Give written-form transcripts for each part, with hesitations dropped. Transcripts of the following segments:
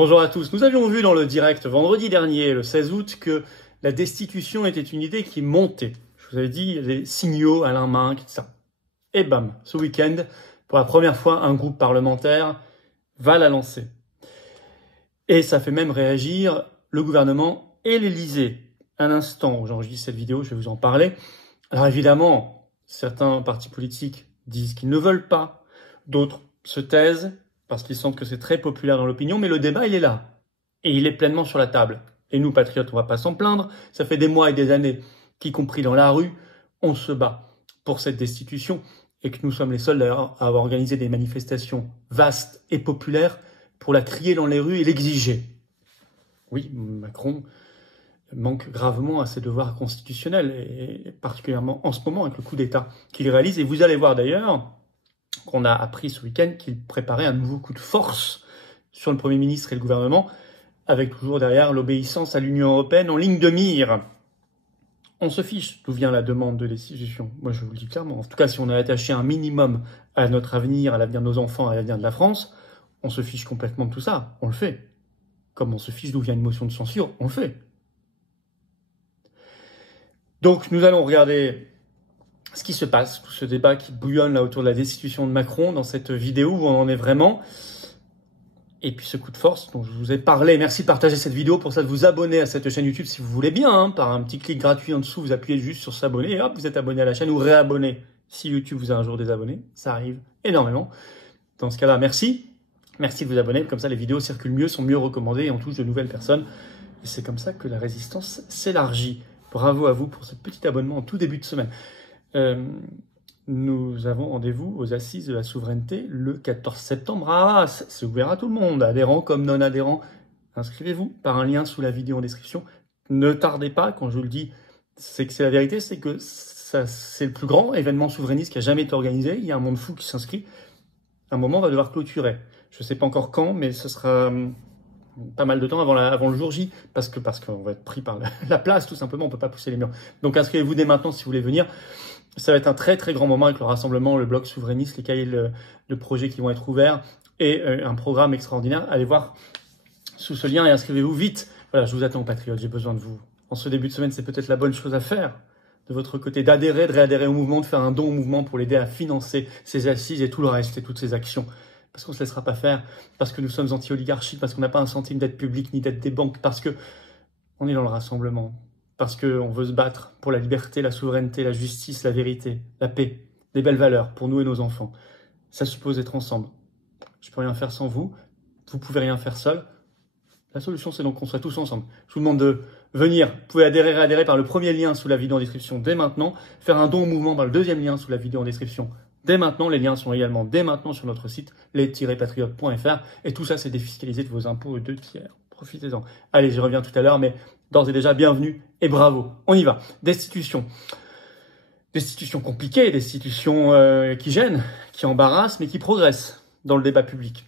Bonjour à tous. Nous avions vu dans le direct vendredi dernier, le 16 août, que la destitution était une idée qui montait. Je vous avais dit les signaux, Alain Minc, tout ça. Et bam, ce week-end, pour la première fois, un groupe parlementaire va la lancer. Et ça fait même réagir le gouvernement et l'Élysée. Un instant où j'enregistre cette vidéo, je vais vous en parler. Alors évidemment, certains partis politiques disent qu'ils ne veulent pas, d'autres se taisent, parce qu'ils sentent que c'est très populaire dans l'opinion, mais le débat, il est là. Et il est pleinement sur la table. Et nous, patriotes, on va pas s'en plaindre. Ça fait des mois et des années qu'y compris dans la rue, on se bat pour cette destitution et que nous sommes les seuls d'ailleurs à avoir organisé des manifestations vastes et populaires pour la crier dans les rues et l'exiger. Oui, Macron manque gravement à ses devoirs constitutionnels, et particulièrement en ce moment avec le coup d'État qu'il réalise. Et vous allez voir d'ailleurs qu'on a appris ce week-end qu'il préparait un nouveau coup de force sur le Premier ministre et le gouvernement, avec toujours derrière l'obéissance à l'Union européenne en ligne de mire. On se fiche d'où vient la demande de destitution. Moi, je vous le dis clairement. En tout cas, si on est attaché un minimum à notre avenir, à l'avenir de nos enfants, à l'avenir de la France, on se fiche complètement de tout ça. On le fait. Comme on se fiche d'où vient une motion de censure, on le fait. Donc, nous allons regarder ce qui se passe, tout ce débat qui bouillonne là autour de la destitution de Macron dans cette vidéo où on en est vraiment. Et puis ce coup de force dont je vous ai parlé. Merci de partager cette vidéo, pour ça de vous abonner à cette chaîne YouTube si vous voulez bien, par un petit clic gratuit en dessous, vous appuyez juste sur s'abonner et hop, vous êtes abonné à la chaîne ou réabonné si YouTube vous a un jour désabonné. Ça arrive énormément. Dans ce cas-là, merci. Merci de vous abonner, comme ça les vidéos circulent mieux, sont mieux recommandées et on touche de nouvelles personnes. Et c'est comme ça que la résistance s'élargit. Bravo à vous pour ce petit abonnement en tout début de semaine. Nous avons rendez-vous aux Assises de la Souveraineté le 14 septembre à Arras. C'est ouvert à tout le monde, adhérents comme non-adhérents. Inscrivez-vous par un lien sous la vidéo en description. Ne tardez pas, quand je vous le dis, c'est que c'est la vérité, c'est que c'est le plus grand événement souverainiste qui a jamais été organisé. Il y a un monde fou qui s'inscrit. Un moment, on va devoir clôturer. Je ne sais pas encore quand, mais ce sera pas mal de temps avant le jour J, parce qu'on va être pris par la place, tout simplement, on ne peut pas pousser les murs. Donc inscrivez-vous dès maintenant si vous voulez venir. Ça va être un très très grand moment avec le rassemblement, le bloc souverainiste, les cahiers de projets qui vont être ouverts et un programme extraordinaire. Allez voir sous ce lien et inscrivez-vous vite. Voilà, je vous attends, patriotes, j'ai besoin de vous. En ce début de semaine, c'est peut-être la bonne chose à faire de votre côté, d'adhérer, de réadhérer au mouvement, de faire un don au mouvement pour l'aider à financer ses assises et tout le reste et toutes ses actions. Parce qu'on ne se laissera pas faire, parce que nous sommes anti-oligarchie, parce qu'on n'a pas un centime d'aide publique ni d'aide des banques, parce que on est dans le rassemblement, parce qu'on veut se battre pour la liberté, la souveraineté, la justice, la vérité, la paix, des belles valeurs pour nous et nos enfants. Ça suppose d'être ensemble. Je ne peux rien faire sans vous, vous ne pouvez rien faire seul. La solution, c'est donc qu'on soit tous ensemble. Je vous demande de venir. Vous pouvez réadhérer par le premier lien sous la vidéo en description dès maintenant, faire un don au mouvement par le deuxième lien sous la vidéo en description dès maintenant. Les liens sont également dès maintenant sur notre site, les-patriotes.fr. Et tout ça, c'est défiscalisé de vos impôts 2 tiers. Profitez-en. Allez, j'y reviens tout à l'heure, mais d'ores et déjà, bienvenue et bravo. On y va. Destitution. Destitution compliquée, destitution qui gêne, qui embarrasse, mais qui progresse dans le débat public.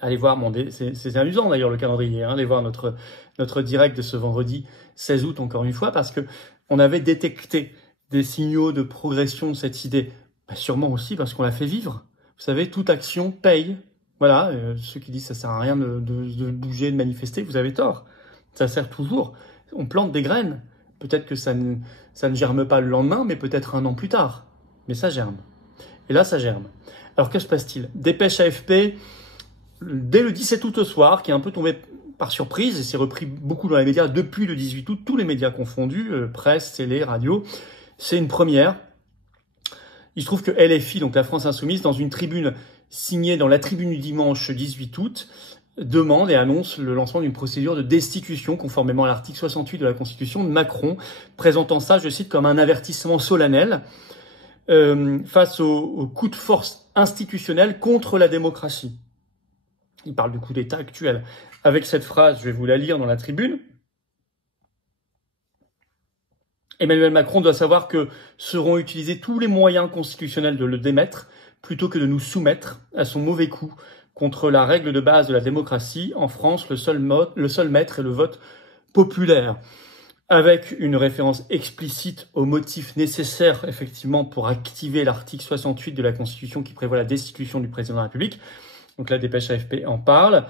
Allez voir, c'est amusant d'ailleurs le calendrier, allez voir notre direct de ce vendredi 16 août encore une fois, parce que on avait détecté des signaux de progression de cette idée. Sûrement aussi parce qu'on l'a fait vivre. Vous savez, toute action paye. Voilà, ceux qui disent que ça sert à rien de bouger, de manifester, vous avez tort. Ça sert toujours. On plante des graines. Peut-être que ça ne germe pas le lendemain, mais peut-être un an plus tard. Mais ça germe. Et là, ça germe. Alors, que se passe-t-il? Dépêche AFP, dès le 17 août au soir, qui est un peu tombé par surprise, et s'est repris beaucoup dans les médias depuis le 18 août, tous les médias confondus, presse, télé, radio. C'est une première. Il se trouve que LFI, donc la France Insoumise, dans une tribune signée dans la tribune du dimanche 18 août, demande et annonce le lancement d'une procédure de destitution conformément à l'article 68 de la Constitution de Macron, présentant ça, je cite, comme un avertissement solennel face au coup de force institutionnel contre la démocratie. Il parle du coup d'État actuel. Avec cette phrase, je vais vous la lire dans la tribune. Emmanuel Macron doit savoir que seront utilisés tous les moyens constitutionnels de le démettre, plutôt que de nous soumettre à son mauvais coup contre la règle de base de la démocratie. En France, le seul maître est le vote populaire. Avec une référence explicite aux motifs nécessaires, effectivement, pour activer l'article 68 de la Constitution qui prévoit la destitution du président de la République. Donc la dépêche AFP en parle.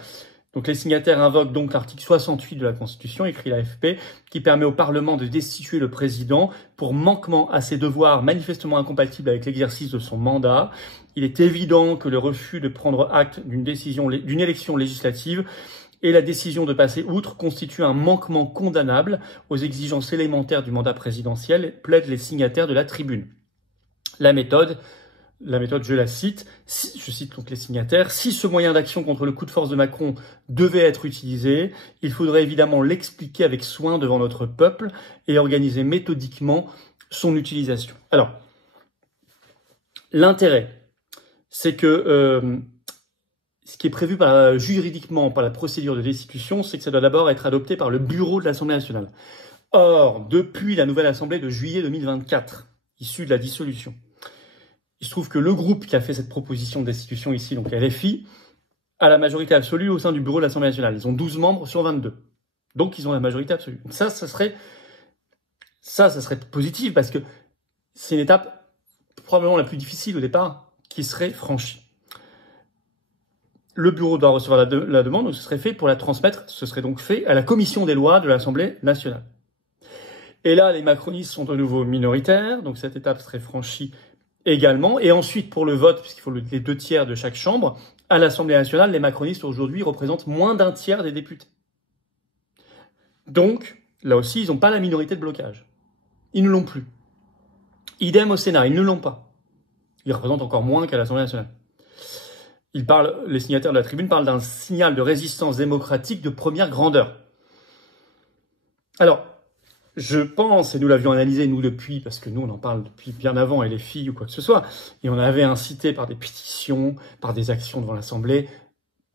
Donc les signataires invoquent donc l'article 68 de la Constitution, écrit l'AFP, qui permet au Parlement de destituer le président pour manquement à ses devoirs manifestement incompatibles avec l'exercice de son mandat. Il est évident que le refus de prendre acte d'une élection législative et la décision de passer outre constitue un manquement condamnable aux exigences élémentaires du mandat présidentiel, plaident les signataires de la tribune. La méthode, je la cite, je cite donc les signataires, si ce moyen d'action contre le coup de force de Macron devait être utilisé, il faudrait évidemment l'expliquer avec soin devant notre peuple et organiser méthodiquement son utilisation. Alors, l'intérêt, c'est que ce qui est prévu juridiquement par la procédure de destitution, c'est que ça doit d'abord être adopté par le bureau de l'Assemblée nationale. Or, depuis la nouvelle Assemblée de juillet 2024, issue de la dissolution, il se trouve que le groupe qui a fait cette proposition de destitution ici, donc LFI, a la majorité absolue au sein du bureau de l'Assemblée nationale. Ils ont 12 membres sur 22. Donc, ils ont la majorité absolue. Donc ça serait positif parce que c'est une étape probablement la plus difficile au départ qui serait franchie. Le bureau doit recevoir la demande, donc ce serait fait pour la transmettre, ce serait donc fait à la commission des lois de l'Assemblée nationale. Et là, les macronistes sont de nouveau minoritaires, donc cette étape serait franchie également. Et ensuite, pour le vote, puisqu'il faut les 2/3 de chaque chambre, à l'Assemblée nationale, les macronistes aujourd'hui représentent moins d'un tiers des députés. Donc, là aussi, ils n'ont pas la minorité de blocage. Ils ne l'ont plus. Idem au Sénat, ils ne l'ont pas. Ils représentent encore moins qu'à l'Assemblée nationale. Les signataires de la tribune parlent d'un signal de résistance démocratique de première grandeur. Alors, je pense, et nous l'avions analysé, nous, depuis, parce que nous, on en parle depuis bien avant, et les filles ou quoi que ce soit, et on avait incité par des pétitions, par des actions devant l'Assemblée,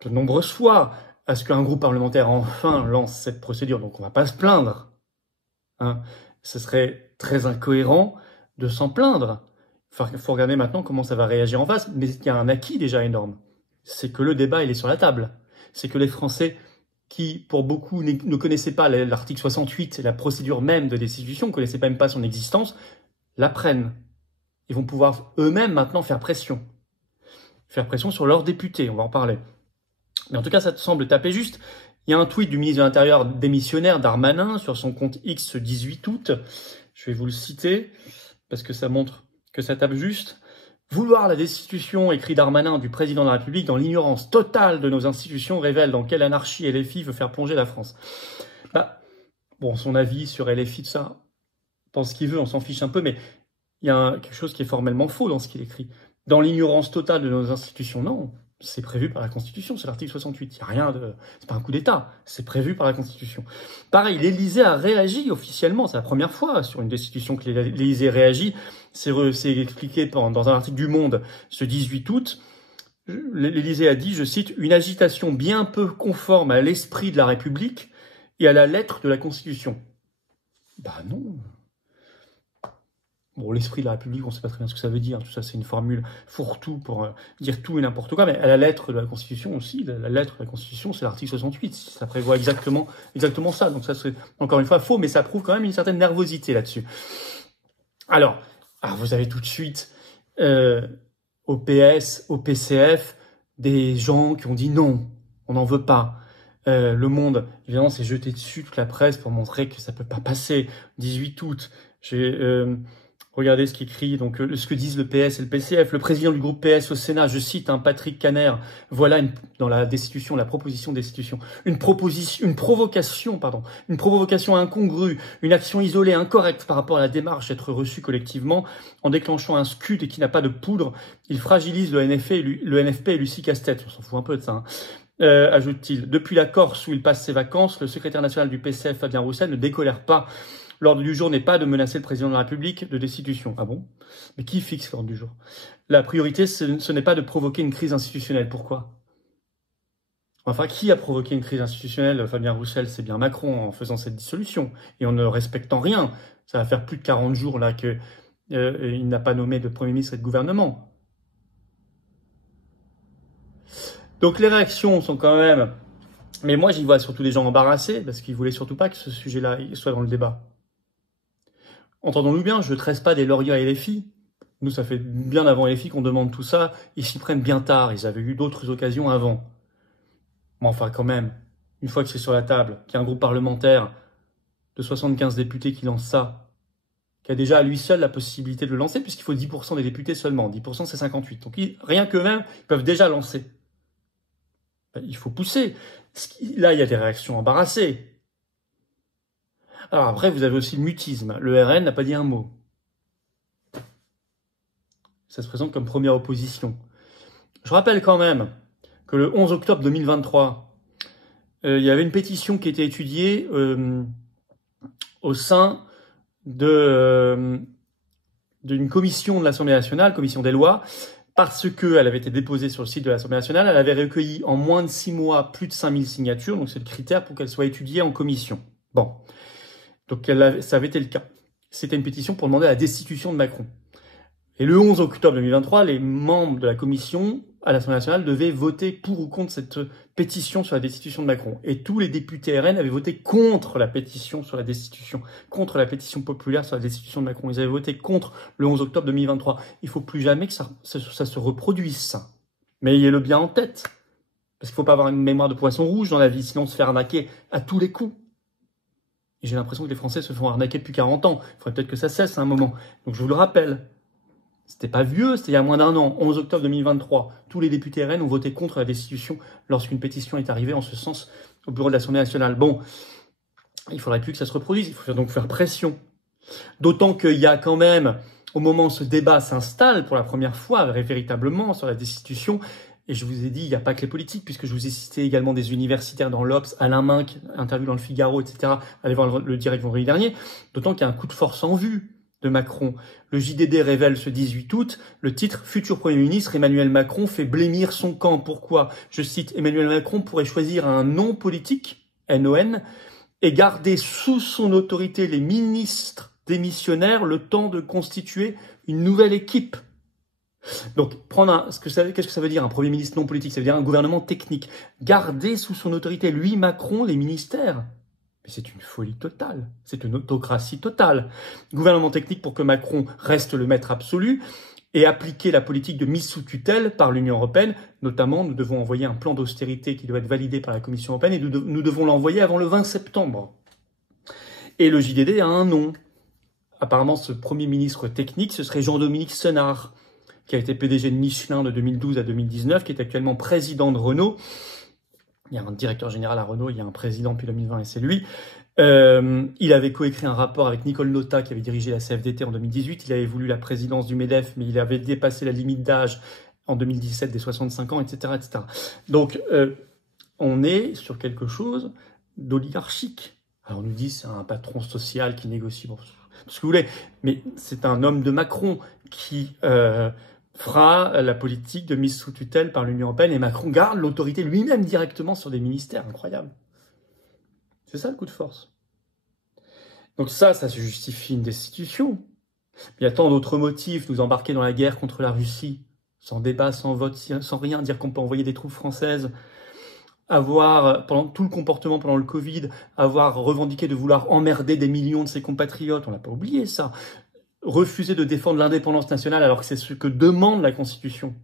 de nombreuses fois, à ce qu'un groupe parlementaire enfin lance cette procédure. Donc, on va pas se plaindre. Hein. Ce serait très incohérent de s'en plaindre. Il faut regarder maintenant comment ça va réagir en face. Mais il y a un acquis déjà énorme. C'est que le débat, il est sur la table. C'est que les Français qui, pour beaucoup, ne connaissaient pas l'article 68 et la procédure même de destitution, ne connaissaient même pas son existence, l'apprennent. Ils vont pouvoir eux-mêmes maintenant faire pression. Faire pression sur leurs députés, on va en parler. Mais en tout cas, ça te semble taper juste. Il y a un tweet du ministre de l'Intérieur démissionnaire Darmanin sur son compte X ce 18 août. Je vais vous le citer parce que ça montre que ça tape juste. Vouloir la destitution, écrit Darmanin, du président de la République dans l'ignorance totale de nos institutions révèle dans quelle anarchie LFI veut faire plonger la France. Bon, son avis sur LFI, tout ça, pense ce qu'il veut, on s'en fiche un peu, mais il y a quelque chose qui est formellement faux dans ce qu'il écrit. Dans l'ignorance totale de nos institutions, non. C'est prévu par la Constitution, c'est l'article 68. Il n'y a rien de... C'est pas un coup d'État, c'est prévu par la Constitution. Pareil, l'Élysée a réagi officiellement, c'est la première fois sur une destitution que l'Élysée réagit. C'est expliqué dans un article du Monde ce 18 août. L'Élysée a dit, je cite, « une agitation bien peu conforme à l'esprit de la République et à la lettre de la Constitution ». Bah non. Bon, l'esprit de la République, on ne sait pas très bien ce que ça veut dire. Tout ça, c'est une formule fourre-tout pour dire tout et n'importe quoi. Mais à la lettre de la Constitution aussi, la lettre de la Constitution, c'est l'article 68. Ça prévoit exactement ça. Donc ça, c'est encore une fois faux, mais ça prouve quand même une certaine nervosité là-dessus. Alors, vous avez tout de suite au PS, au PCF, des gens qui ont dit non, on n'en veut pas. Le Monde, évidemment, s'est jeté dessus, toute la presse, pour montrer que ça peut pas passer. 18 août, regardez ce qu'écrit, donc ce que disent le PS et le PCF. Le président du groupe PS au Sénat, je cite, Patrick Kanner, voilà dans la destitution, la proposition de destitution, une provocation incongrue, une action isolée, incorrecte par rapport à la démarche d'être reçue collectivement, en déclenchant un scud et qui n'a pas de poudre, il fragilise le NFP et Lucie Castex. On s'en fout un peu de ça. Ajoute-t-il. Depuis la Corse où il passe ses vacances, le secrétaire national du PCF, Fabien Roussel, ne décolère pas. L'ordre du jour n'est pas de menacer le président de la République de destitution. Ah bon? Mais qui fixe l'ordre du jour? La priorité, ce n'est pas de provoquer une crise institutionnelle. Pourquoi? Enfin, qui a provoqué une crise institutionnelle? Fabien Roussel, c'est bien Macron en faisant cette dissolution et en ne respectant rien. Ça va faire plus de 40 jours là qu'il n'a pas nommé de Premier ministre et de gouvernement. Donc les réactions sont quand même... Mais moi, j'y vois surtout les gens embarrassés parce qu'ils voulaient surtout pas que ce sujet-là soit dans le débat. Entendons-nous bien, je ne tresse pas des lauréats à LFI. Nous, ça fait bien avant LFI qu'on demande tout ça. Ils s'y prennent bien tard. Ils avaient eu d'autres occasions avant. Mais enfin, quand même, une fois que c'est sur la table, qu'il y a un groupe parlementaire de 75 députés qui lance ça, qui a déjà à lui seul la possibilité de le lancer, puisqu'il faut 10% des députés seulement. 10%, c'est 58. Donc, rien qu'eux-mêmes, ils peuvent déjà lancer. Il faut pousser. Là, il y a des réactions embarrassées. Alors après, vous avez aussi le mutisme. Le RN n'a pas dit un mot. Ça se présente comme première opposition. Je rappelle quand même que le 11 octobre 2023, il y avait une pétition qui était étudiée au sein d'une commission de l'Assemblée nationale, commission des lois, parce qu'elle avait été déposée sur le site de l'Assemblée nationale. Elle avait recueilli en moins de 6 mois plus de 5000 signatures, donc c'est le critère pour qu'elle soit étudiée en commission. Bon, donc ça avait été le cas. C'était une pétition pour demander la destitution de Macron. Et le 11 octobre 2023, les membres de la commission à l'Assemblée nationale devaient voter pour ou contre cette pétition sur la destitution de Macron. Et tous les députés RN avaient voté contre la pétition sur la destitution, contre la pétition populaire sur la destitution de Macron. Ils avaient voté contre le 11 octobre 2023. Il faut plus jamais que ça se reproduise, ça. Mais ayez-le bien en tête. Parce qu'il faut pas avoir une mémoire de poisson rouge dans la vie, sinon on se fait arnaquer à tous les coups. Et j'ai l'impression que les Français se font arnaquer depuis 40 ans. Il faudrait peut-être que ça cesse à un moment. Donc je vous le rappelle. C'était pas vieux, c'était il y a moins d'un an, 11 octobre 2023. Tous les députés RN ont voté contre la destitution lorsqu'une pétition est arrivée en ce sens au bureau de l'Assemblée nationale. Bon, il faudrait plus que ça se reproduise, il faut donc faire pression. D'autant qu'il y a quand même, au moment où ce débat s'installe pour la première fois véritablement sur la destitution, et je vous ai dit, il n'y a pas que les politiques, puisque je vous ai cité également des universitaires dans l'Obs, Alain Minc, interview dans le Figaro, etc. Allez voir le direct vendredi dernier. D'autant qu'il y a un coup de force en vue de Macron. Le JDD révèle ce 18 août le titre « Futur Premier ministre, Emmanuel Macron fait blêmir son camp ». Pourquoi ? Je cite, Emmanuel Macron pourrait choisir un nom politique, NON, et garder sous son autorité les ministres démissionnaires le temps de constituer une nouvelle équipe. Donc, qu'est-ce que ça veut dire un Premier ministre non politique ? Ça veut dire un gouvernement technique. Garder sous son autorité, lui, Macron, les ministères. Mais c'est une folie totale, c'est une autocratie totale. Gouvernement technique pour que Macron reste le maître absolu et appliquer la politique de mise sous tutelle par l'Union européenne. Notamment, nous devons envoyer un plan d'austérité qui doit être validé par la Commission européenne et nous devons l'envoyer avant le 20 septembre. Et le JDD a un nom. Apparemment, ce Premier ministre technique, ce serait Jean-Dominique Senard, qui a été PDG de Michelin de 2012 à 2019, qui est actuellement président de Renault. Il y a un directeur général à Renault, il y a un président depuis 2020 et c'est lui. Il avait coécrit un rapport avec Nicole Notat qui avait dirigé la CFDT en 2018. Il avait voulu la présidence du MEDEF, mais il avait dépassé la limite d'âge en 2017 des 65 ans, etc. etc. Donc, on est sur quelque chose d'oligarchique. Alors on nous dit c'est un patron social qui négocie, bon, tout ce que vous voulez, mais c'est un homme de Macron qui fera la politique de mise sous tutelle par l'Union européenne et Macron garde l'autorité lui-même directement sur des ministères. Incroyable. C'est ça le coup de force. Donc ça se justifie une destitution. Il y a tant d'autres motifs, nous embarquer dans la guerre contre la Russie, sans débat, sans vote, sans rien, dire qu'on peut envoyer des troupes françaises, avoir, pendant tout le comportement pendant le Covid, avoir revendiqué de vouloir emmerder des millions de ses compatriotes, on l'a pas oublié ça, refuser de défendre l'indépendance nationale alors que c'est ce que demande la Constitution.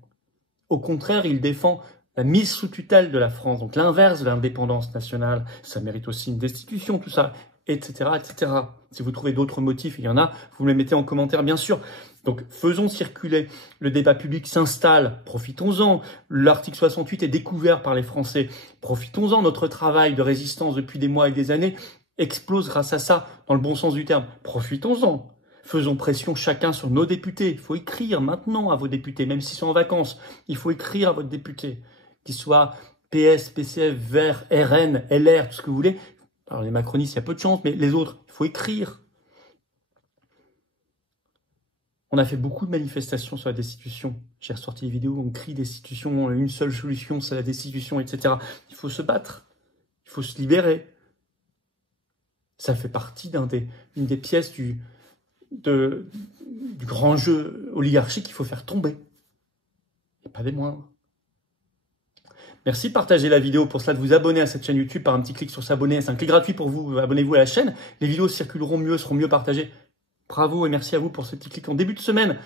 Au contraire, il défend la mise sous tutelle de la France, donc l'inverse de l'indépendance nationale. Ça mérite aussi une destitution, tout ça, etc., etc. Si vous trouvez d'autres motifs, il y en a, vous me les mettez en commentaire, bien sûr. Donc, faisons circuler. Le débat public s'installe, profitons-en. L'article 68 est découvert par les Français, profitons-en. Notre travail de résistance depuis des mois et des années explose grâce à ça, dans le bon sens du terme. Profitons-en. Faisons pression chacun sur nos députés. Il faut écrire maintenant à vos députés, même s'ils sont en vacances. Il faut écrire à votre député, qu'ils soient PS, PCF, Verts, RN, LR, tout ce que vous voulez. Alors les macronistes, il y a peu de chance, mais les autres, il faut écrire. On a fait beaucoup de manifestations sur la destitution. J'ai ressorti des vidéos, on crie destitution, une seule solution, c'est la destitution, etc. Il faut se battre. Il faut se libérer. Ça fait partie d'une des pièces du grand jeu oligarchique qu'il faut faire tomber. Et pas des moindres. Merci de partager la vidéo. Pour cela, de vous abonner à cette chaîne YouTube par un petit clic sur s'abonner. C'est un clic gratuit pour vous. Abonnez-vous à la chaîne. Les vidéos circuleront mieux, seront mieux partagées. Bravo et merci à vous pour ce petit clic en début de semaine.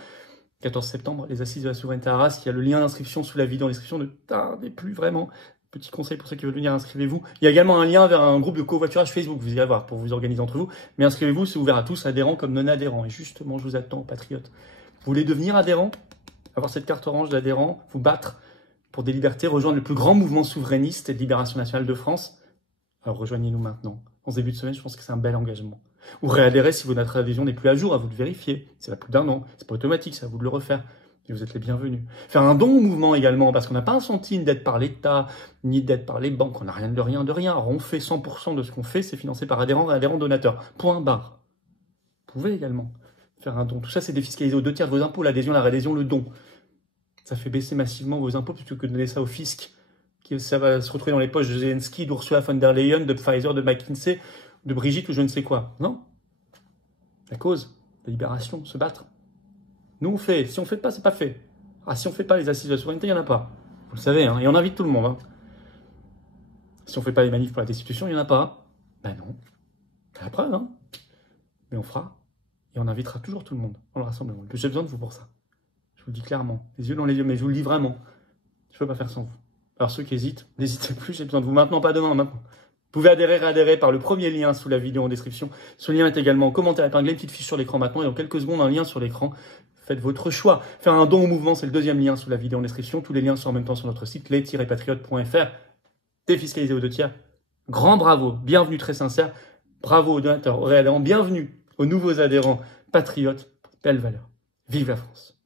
14 septembre, les assises de la souveraineté à Arras. Il y a le lien d'inscription sous la vidéo en description. Ne tardez plus vraiment. Petit conseil pour ceux qui veulent venir, inscrivez-vous. Il y a également un lien vers un groupe de covoiturage Facebook, vous irez voir, pour vous organiser entre vous. Mais inscrivez-vous, c'est ouvert à tous, adhérents comme non-adhérents. Et justement, je vous attends, patriotes. Vous voulez devenir adhérent, avoir cette carte orange d'adhérent, vous battre pour des libertés, rejoindre le plus grand mouvement souverainiste et de libération nationale de France? Alors rejoignez-nous maintenant. En ce début de semaine, je pense que c'est un bel engagement. Ou réadhérez si votre adhésion n'est plus à jour, à vous de vérifier. C'est là plus d'un an, c'est pas automatique, c'est à vous de le refaire. Et vous êtes les bienvenus. Faire un don au mouvement également, parce qu'on n'a pas un centime d'aide par l'État, ni d'aide par les banques, on n'a rien de rien de rien. Alors on fait 100% de ce qu'on fait, c'est financé par adhérents et adhérents donateurs. Point barre. Vous pouvez également faire un don. Tout ça, c'est défiscalisé aux 2/3 de vos impôts, l'adhésion, la réadhésion, le don. Ça fait baisser massivement vos impôts plutôt que de donner ça au fisc. Ça va se retrouver dans les poches de Zelensky, d'Ursula von der Leyen, de Pfizer, de McKinsey, de Brigitte ou je ne sais quoi. Non. La cause, la libération, se battre. Nous, on fait. Si on ne fait pas, c'est pas fait. Ah, si on ne fait pas les assises de la souveraineté, il n'y en a pas. Vous le savez, hein, et on invite tout le monde. Hein. Si on ne fait pas les manifs pour la destitution, il n'y en a pas. Ben non. C'est la preuve, hein. Mais on fera. Et on invitera toujours tout le monde dans le rassemblement. J'ai besoin de vous pour ça. Je vous le dis clairement. Les yeux dans les yeux, mais je vous le dis vraiment. Je ne peux pas faire sans vous. Alors ceux qui hésitent, n'hésitez plus, j'ai besoin de vous maintenant, pas demain, maintenant. Vous pouvez adhérer par le premier lien sous la vidéo en description. Ce lien est également en commentaire épinglé, une petite fiche sur l'écran maintenant, et dans quelques secondes, un lien sur l'écran. Faites votre choix. Faire un don au mouvement, c'est le deuxième lien sous la vidéo en description. Tous les liens sont en même temps sur notre site, les-patriotes.fr. Défiscalisé aux 2/3. Grand bravo, bienvenue très sincère. Bravo aux donateurs, aux réadhérents, bienvenue aux nouveaux adhérents patriotes. Belle valeur. Vive la France.